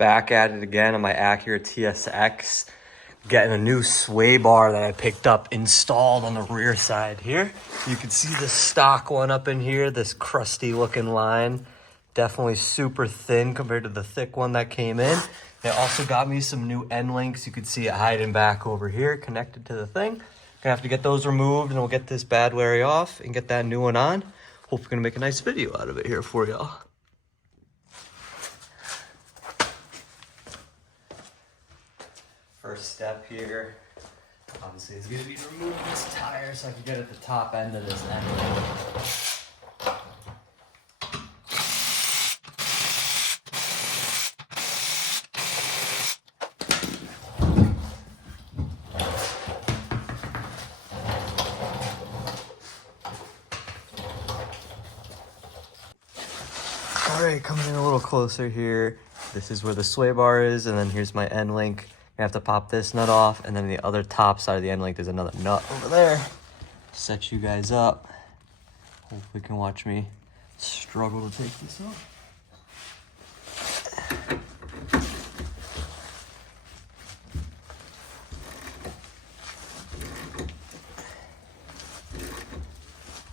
Back at it again on my Acura TSX. Getting a new sway bar that I picked up installed on the rear side here. You can see the stock one up in here, this crusty looking line. Definitely super thin compared to the thick one that came in. They also got me some new end links. You can see it hiding back over here connected to the thing. Gonna have to get those removed and we'll get this bad Larry off and get that new one on. Hope we're gonna make a nice video out of it here for y'all. First step here, obviously, is going to be to remove this tire so I can get at the top end of this end. All right, coming in a little closer here. This is where the sway bar is, and then here's my end link. I have to pop this nut off, and then the other top side of the end link, there's another nut over there. Set you guys up. Hopefully you can watch me struggle to take this off.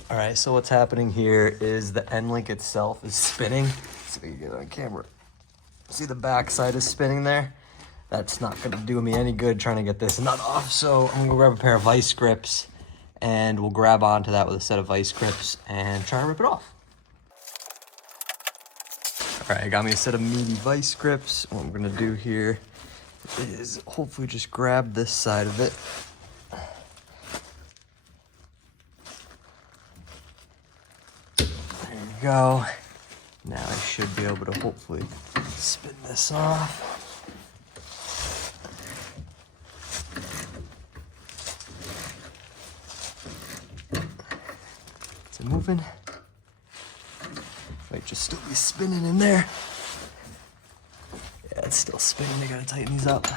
All right, so what's happening here is the end link itself is spinning. So you can get it on camera. See the back side is spinning there? That's not gonna do me any good trying to get this nut off. So I'm gonna grab a pair of vice grips and we'll grab onto that with a set of vice grips and try to rip it off. All right, I got me a set of meaty vice grips. What I'm gonna do here is hopefully just grab this side of it. There you go. Now I should be able to hopefully spin this off. Is it moving? Might just still be spinning in there. Yeah, it's still spinning. I gotta tighten these up.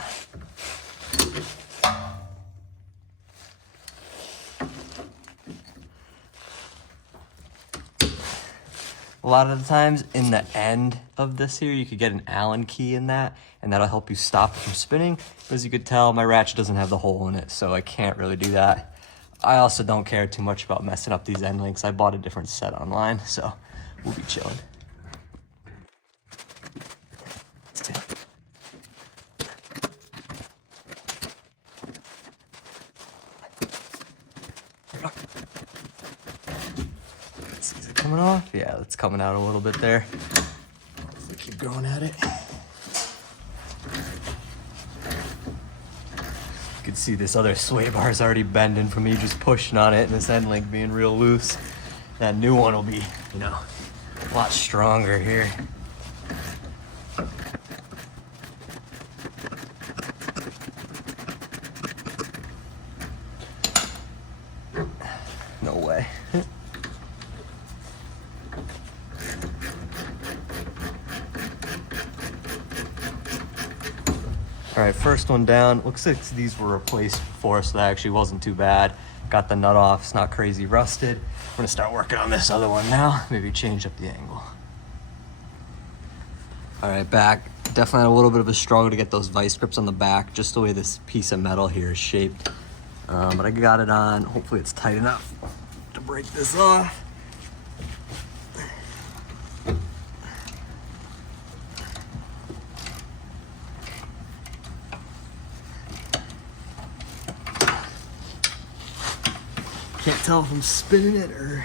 A lot of the times in the end of this here, you could get an Allen key in that, and that'll help you stop it from spinning. But as you could tell, my ratchet doesn't have the hole in it, so I can't really do that. I also don't care too much about messing up these end links. I bought a different set online, so we'll be chilling. Is it coming off? Yeah, it's coming out a little bit there. Hopefully keep going at it. You can see this other sway bar is already bending from me just pushing on it and this end link being real loose. That new one will be, you know, a lot stronger here. No way. All right, first one down. Looks like these were replaced before, so that actually wasn't too bad. Got the nut off, it's not crazy rusted. I'm gonna start working on this other one now. Maybe change up the angle. All right, back. Definitely had a little bit of a struggle to get those vice grips on the back, just the way this piece of metal here is shaped. But I got it on. Hopefully it's tight enough to break this off. Can't tell if I'm spinning it or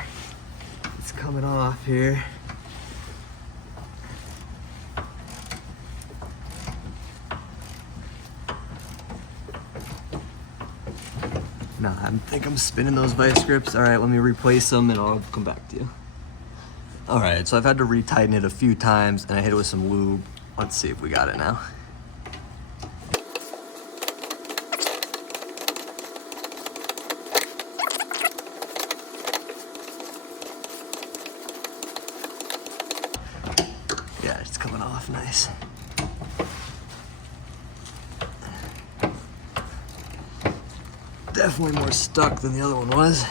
it's coming off here. Nah, I think I'm spinning those vice grips. All right, let me replace them and I'll come back to you. All right, so I've had to retighten it a few times and I hit it with some lube. Let's see if we got it now. Yeah, it's coming off nice. Definitely more stuck than the other one was.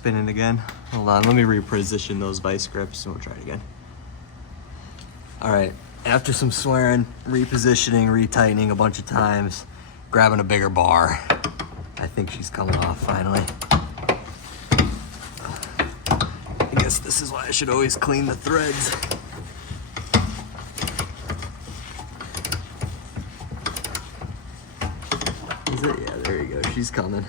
spinning again. Hold on, let me reposition those vice grips and we'll try it again. All right, after some swearing, repositioning, retightening a bunch of times, grabbing a bigger bar. I think she's coming off finally. I guess this is why I should always clean the threads. Is it? Yeah, there you go, she's coming.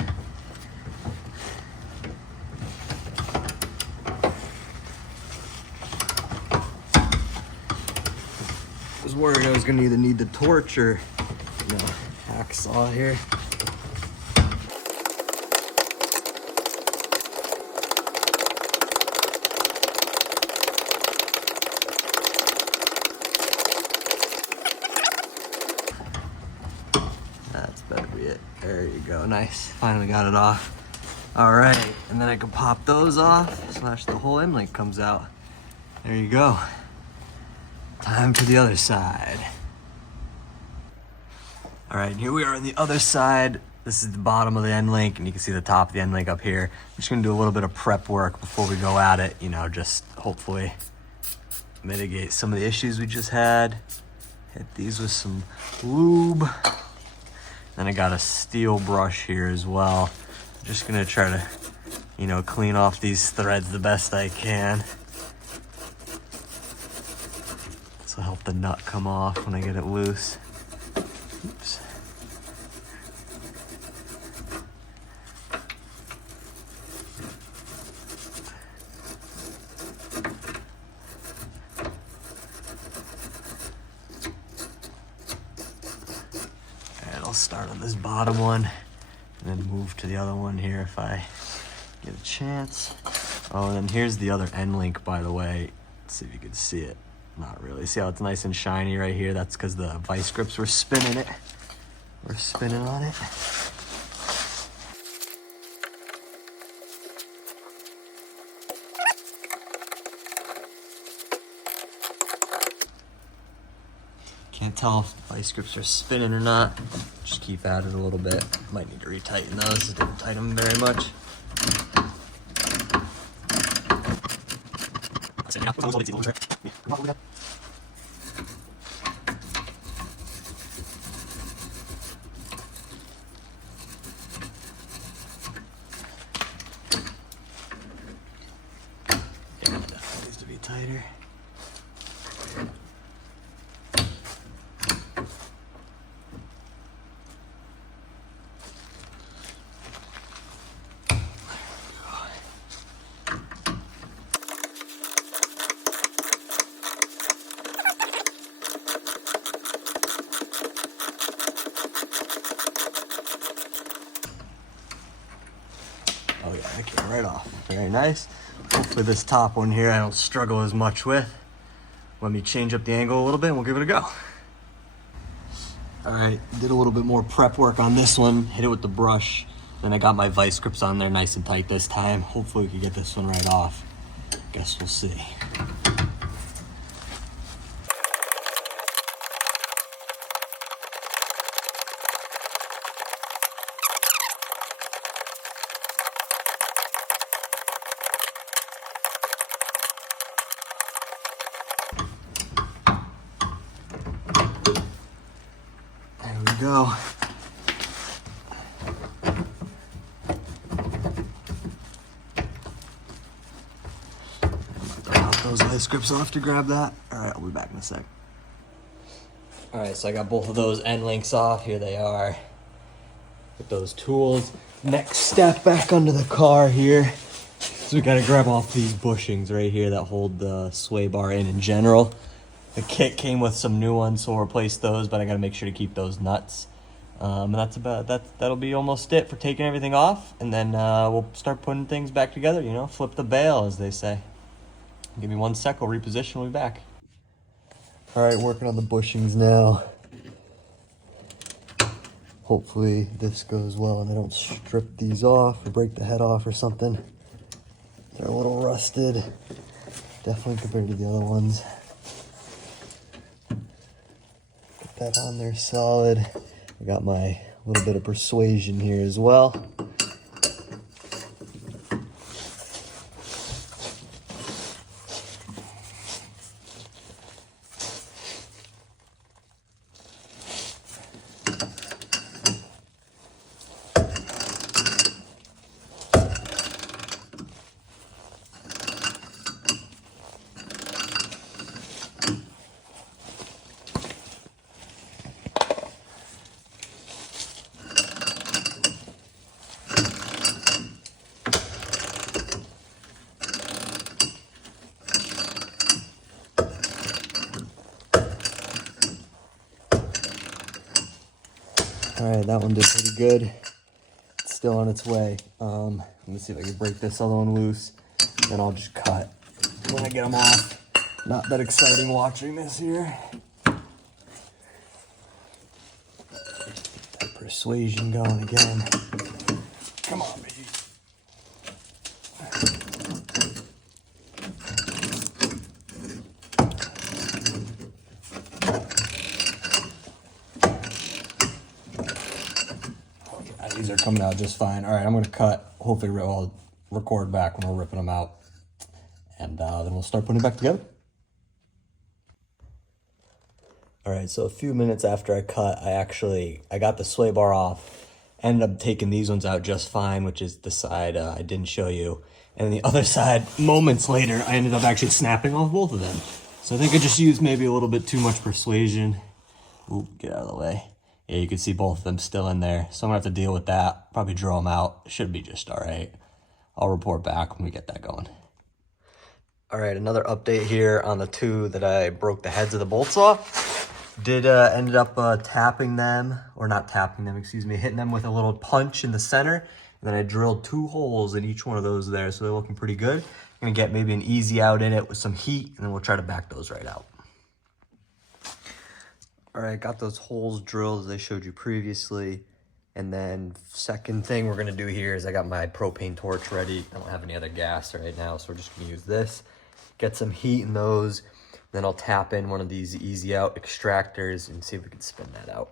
I was worried I was gonna either need the torch or, you know, hacksaw here. That's better be it. There you go, nice. Finally got it off. All right, and then I can pop those off, slash the whole end link comes out. There you go. Time for the other side. All right, here we are on the other side. This is the bottom of the end link, and you can see the top of the end link up here. I'm just gonna do a little bit of prep work before we go at it, you know, just hopefully mitigate some of the issues we just had. Hit these with some lube. Then I got a steel brush here as well. I'm just gonna try to, you know, clean off these threads the best I can. This will help the nut come off when I get it loose. Oops. And I'll start on this bottom one and then move to the other one here if I get a chance. Oh, and then here's the other end link, by the way. Let's see if you can see it. Not really. See how it's nice and shiny right here? That's because the vice grips were spinning it. We're spinning on it. Can't tell if the vice grips are spinning or not. Just keep at it a little bit. Might need to retighten those. Didn't tighten them very much. Yeah, definitely needs to be tighter. Oh yeah, that came right off. Very nice. Hopefully this top one here I don't struggle as much with. Let me change up the angle a little bit and we'll give it a go. All right, did a little bit more prep work on this one. Hit it with the brush. Then I got my vice grips on there nice and tight this time. Hopefully we can get this one right off. Guess we'll see. There we go. Pop those vice grips off to grab that. All right, I'll be back in a sec. All right, so I got both of those end links off. Here they are with those tools. Next step, back under the car here. So we gotta grab off these bushings right here that hold the sway bar in general. The kit came with some new ones, so we'll replace those, but I gotta make sure to keep those nuts. And that'll be almost it for taking everything off, and then we'll start putting things back together, you know, flip the bail, as they say. Give me 1 sec, we'll reposition, we'll be back. All right, working on the bushings now. Hopefully this goes well and I don't strip these off or break the head off or something. They're a little rusted, definitely compared to the other ones. Get that on there solid. I got my little bit of persuasion here as well. All right, that one did pretty good. It's still on its way. Let me see if I can break this other one loose. Then I'll just cut when I get them off. Not that exciting watching this here. That persuasion going again. Come on, baby. Okay, these are coming out just fine. All right, I'm gonna cut. Hopefully I'll record back when we're ripping them out. And then we'll start putting it back together. All right, so a few minutes after I cut, I got the sway bar off. Ended up taking these ones out just fine, which is the side I didn't show you. And the other side, moments later, I ended up actually snapping off both of them. So I think I just used maybe a little bit too much persuasion. Ooh, get out of the way. Yeah, you can see both of them still in there. So I'm gonna have to deal with that. Probably draw them out. Should be just all right. I'll report back when we get that going. All right, another update here on the two that I broke the heads of the bolts off. Ended up tapping them, or not tapping them, excuse me, hitting them with a little punch in the center. And then I drilled 2 holes in each one of those there, so they're looking pretty good. I'm gonna get maybe an easy out in it with some heat, and then we'll try to back those right out. All right, got those holes drilled as I showed you previously. And then second thing we're gonna do here is I got my propane torch ready. I don't have any other gas right now, so we're just gonna use this. Get some heat in those. Then I'll tap in one of these easy out extractors and see if we can spin that out.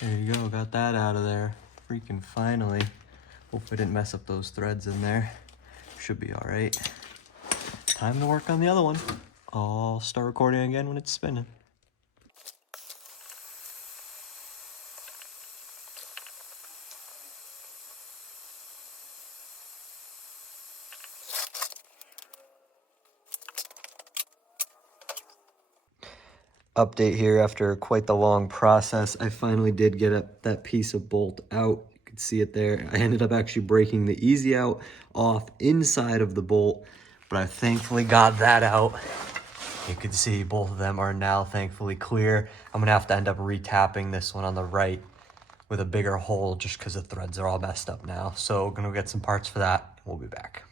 There you go, got that out of there. Freaking finally. Hope I didn't mess up those threads in there. Should be all right. Time to work on the other one. I'll start recording again when it's spinning. Update here after quite the long process. I finally did get that piece of bolt out. You can see it there. I ended up actually breaking the easy out off inside of the bolt, but I thankfully got that out. You can see both of them are now thankfully clear. I'm gonna have to end up retapping this one on the right with a bigger hole just because the threads are all messed up now. So we're gonna get some parts for that. We'll be back.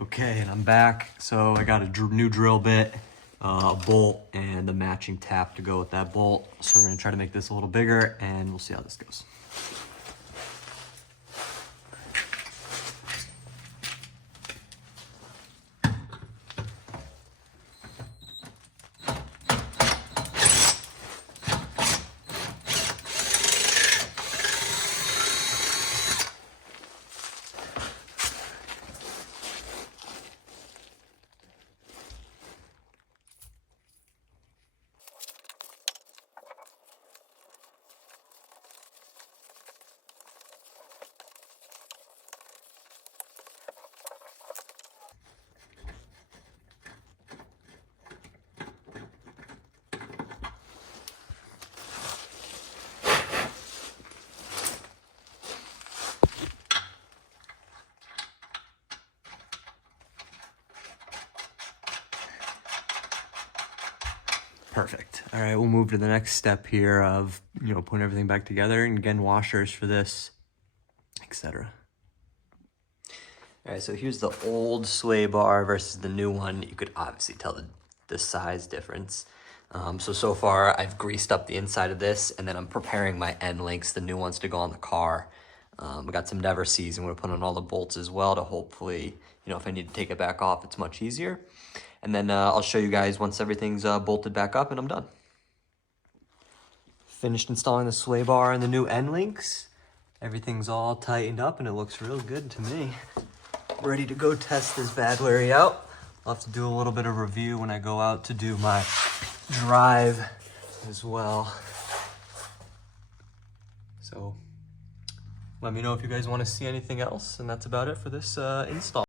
Okay, and I'm back. So I got a new drill bit, a bolt, and the matching tap to go with that bolt. So we're gonna try to make this a little bigger and we'll see how this goes. Perfect. All right, we'll move to the next step here of, putting everything back together, and again, washers for this, etc. All right, so here's the old sway bar versus the new one. You could obviously tell the size difference. So far I've greased up the inside of this, and then I'm preparing my end links, the new ones, to go on the car. We got some Never Sees, and we're putting on all the bolts as well to hopefully, if I need to take it back off, it's much easier. And then I'll show you guys once everything's bolted back up and I'm done. Finished installing the sway bar and the new end links. Everything's all tightened up and it looks real good to me. Ready to go test this bad Larry out. I'll have to do a little bit of review when I go out to do my drive as well. So let me know if you guys want to see anything else, and that's about it for this install.